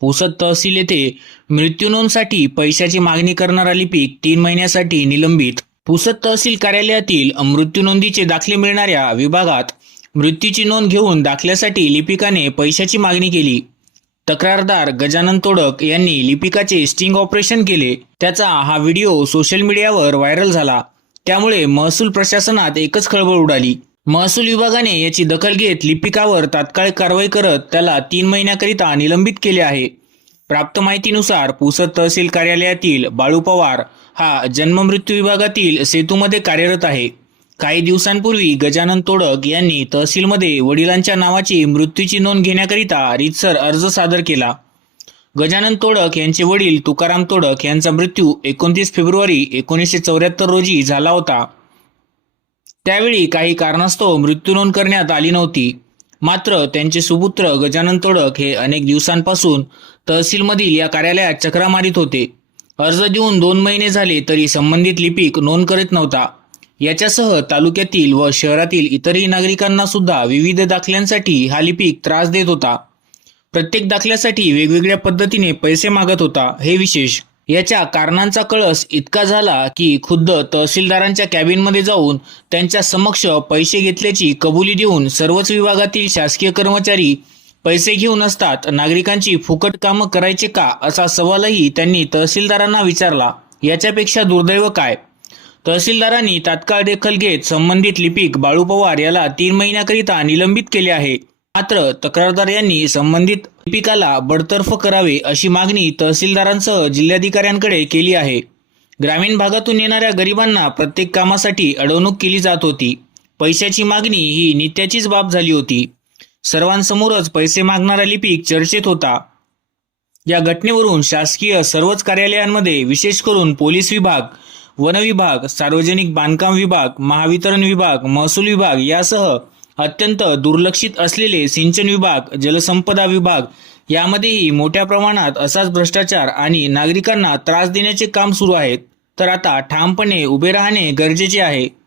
पुसद तहसील येथे मृत्यू नोंदसाठी पैशाची मागणी करणारा लिपिक तीन महिन्यासाठी निलंबित. पुसद तहसील कार्यालयातील मृत्यू नोंदीचे दाखले मिळणाऱ्या विभागात मृत्यूची नोंद घेऊन दाखल्यासाठी लिपिकाने पैशाची मागणी केली. तक्रारदार गजानन तोडक यांनी लिपिकाचे स्टिंग ऑपरेशन केले. त्याचा हा व्हिडिओ सोशल मीडियावर व्हायरल झाला. त्यामुळे महसूल प्रशासनात एकच खळबळ उडाली. महसूल विभागाने याची दखल घेत लिपिकावर तात्काळ कारवाई करत त्याला तीन महिन्याकरिता निलंबित केले आहे. प्राप्त माहितीनुसार पुसद तहसील कार्यालयातील बाळू पवार हा जन्ममृत्यू विभागातील सेतूमध्ये कार्यरत आहे. काही दिवसांपूर्वी गजानन तोडक यांनी तहसीलमध्ये वडिलांच्या नावाची मृत्यूची नोंद घेण्याकरिता रितसर अर्ज सादर केला. गजानन तोडक यांचे वडील तुकाराम तोडक यांचा मृत्यू एकोणतीस फेब्रुवारी एकोणीसशे चौऱ्याहत्तर रोजी झाला होता. त्यावेळी काही कारणास्तव मृत्यू नोंद करण्यात आली नव्हती. मात्र त्यांचे सुपुत्र गजानन तोडक हे अनेक दिवसांपासून तहसीलमधील या कार्यालयात चक्रा मारित होते. अर्ज देऊन दोन महिने झाले तरी संबंधित लिपिक नोंद करीत नव्हता. याच्यासह तालुक्यातील व शहरातील इतरही नागरिकांना सुद्धा विविध दाखल्यांसाठी हा लिपिक त्रास देत होता. प्रत्येक दाखल्यासाठी वेगवेगळ्या पद्धतीने पैसे मागत होता हे विशेष याच्या कारणांचा कळस इतका झाला की खुद्द तहसीलदारांच्या कॅबिनमध्ये जाऊन त्यांच्या समक्ष पैसे घेतल्याची कबुली देऊन सर्वच विभागातील शासकीय कर्मचारी पैसे घेऊन असतात. नागरिकांची फुकट कामं करायचे का असा सवालही त्यांनी तहसीलदारांना विचारला. याच्यापेक्षा दुर्दैव काय? तहसीलदारांनी तात्काळ दखल घेत संबंधित लिपिक बाळू पवार याला तीन महिन्याकरिता निलंबित केले आहे. मात्र तक्रारदार यांनी संबंधित पिकाला बडतर्फ करावे अशी मागणी तहसीलदारांसह जिल्हाधिकाऱ्यांकडे केली आहे. ग्रामीण भागातून येणाऱ्या गरिबांना प्रत्येक कामासाठी अडवणूक केली जात होती. पैशाची मागणी ही नित्याचीच बाब झाली होती. सर्वांसमोरच पैसे मागणारा लिपिक चर्चेत होता. या घटनेवरून शासकीय सर्वच कार्यालयांमध्ये विशेष करून पोलीस विभाग वन विभाग सार्वजनिक बांधकाम विभाग महावितरण विभाग महसूल विभाग यासह अत्यंत दुर्लक्षित असलेले सिंचन विभाग जलसंपदा विभाग यामध्येही मोठ्या प्रमाणात असाच भ्रष्टाचार आणि नागरिकांना त्रास देण्याचे काम सुरू आहेत. तर आता ठामपणे उभे राहणे गरजेचे आहे.